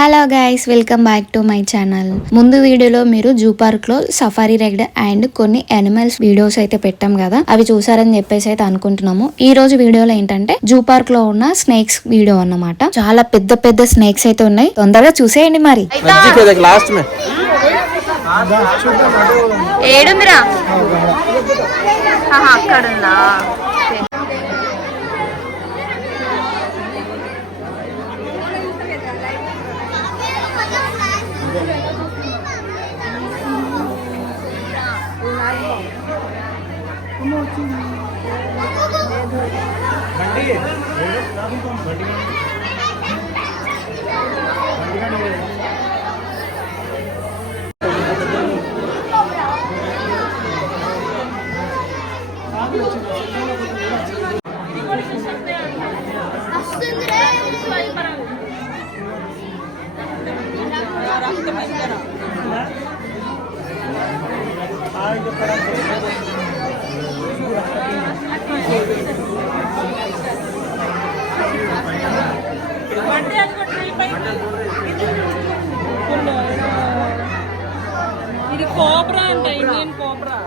Hello guys, welcome back to my channel. ముందు వీడియోలో మీరు జూ పార్క్ లో సఫారీ రైడ్ అండ్ కొన్ని యానిమల్స్ వీడియోస్ అయితే పెట్టాం కదా, అవి చూసారని చెప్పేసి అయితే అనుకుంటున్నాము. ఈ రోజు వీడియోలో ఏంటంటే జూ పార్క్ లో ఉన్న స్నేక్స్ వీడియో అన్నమాట. చాలా పెద్ద పెద్ద స్నేక్స్ అయితే ఉన్నాయి, తొందరగా చూసేయండి. మరి ఏడుందిరా అక్కడుందా? ఇది కోబ్రా అంట, ఇండియన్ కోబ్రా.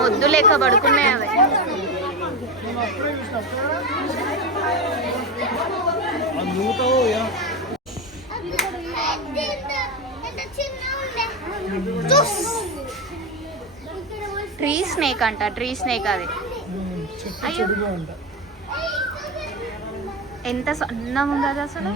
మొద్దు లెక్క పడుకున్నాయి అవి. ట్రీ స్నేక్ అంట, ట్రీ స్నేక్ అది. అయ్యో, ఎంత సన్నం ఉంది అది అసలు.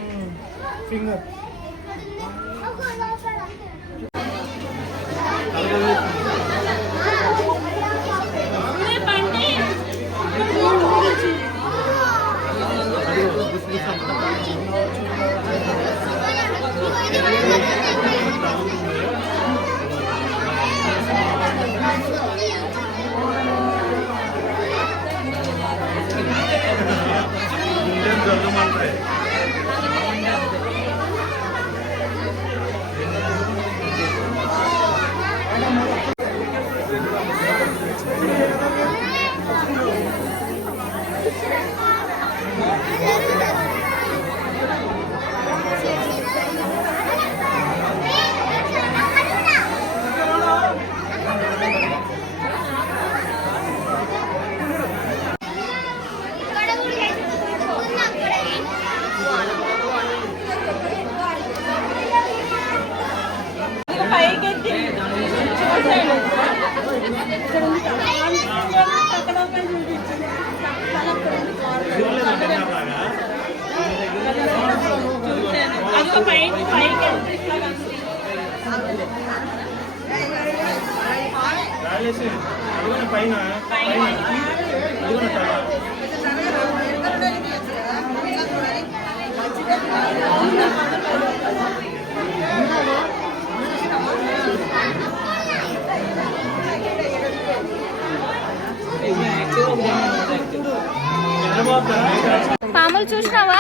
పాములు చూసినావా?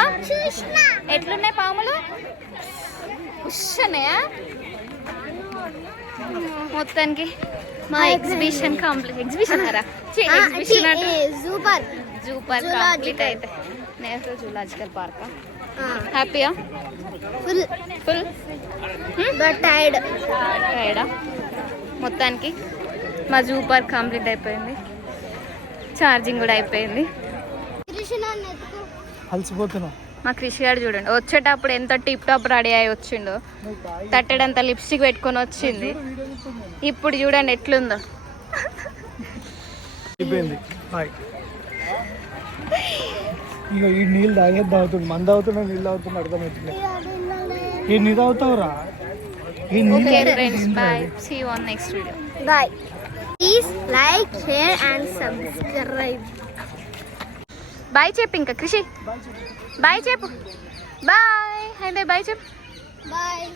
ఎట్లున్నాయి పాములు? ఉషన్నాయా? మొత్తానికి మా exhibition complete. Exhibition zoo park complete అయితే నెహ్రూ జూలాజికల్ పార్క్. హ్యాపీయా? ఫుల్ టైర్డా? మొత్తానికి మా జూ పార్క్ కంప్లీట్ అయిపోయింది, ఛార్జింగ్ కూడా అయిపోయింది. మా కృషి గారు చూడండి, వచ్చేటప్పుడు ఎంత టిప్ టాప్ రెడీ అయ్యి వచ్చిండో, తట్టడంత లిప్స్టిక్ పెట్టుకొని వచ్చింది. ఇప్పుడు చూడండి ఎట్లుందో. ఈ నీళ్ళు తాగేది తాగుతుంది, మంది తాగుతున్నా నీళ్ళు తాగుతున్నా అర్థమవుతుంది. ఈ నీళ్ళు తాగుతావురా? Okay friends, bye, see you on next video. Bye. Please like, share and subscribe. Bye చెప్పు. ఇంకా కృషి బాయ్ చెప్పు. బాయ్. హై బాయ్ చెప్పు. Bye.